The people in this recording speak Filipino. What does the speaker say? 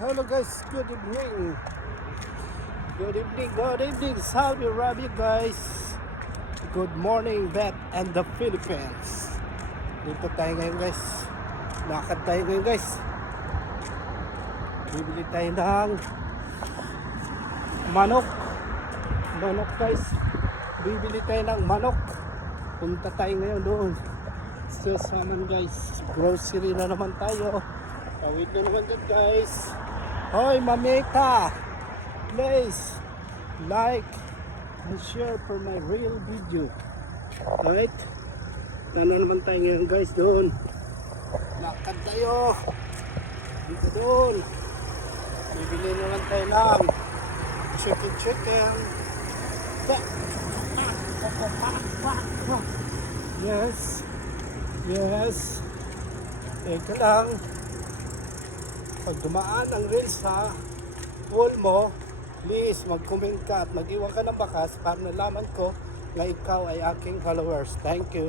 Hello guys, good evening. Good evening, good evening, Saudi Arabia guys. Good morning, Bet and the Philippines. Dito tayo ngayon guys. Lakad tayo ngayon guys. Bibili tayo ng manok. Manok guys. Bibili tayo ng manok. Punta tayo ngayon doon. So saman guys. Grocery na naman tayo. Tawid na naman dyan guys. Hoy mamita, please like and share for my real video. Right? Tano naman tayo ngayon guys doon. Lakad tayo. Dito doon. Bibili naman tayo ng chicken. Yes. Eka lang. Pag dumaan ang reels sa wall mo, please mag-comment ka at mag-iwan ka ng bakas para nalaman ko na ikaw ay aking followers. Thank you.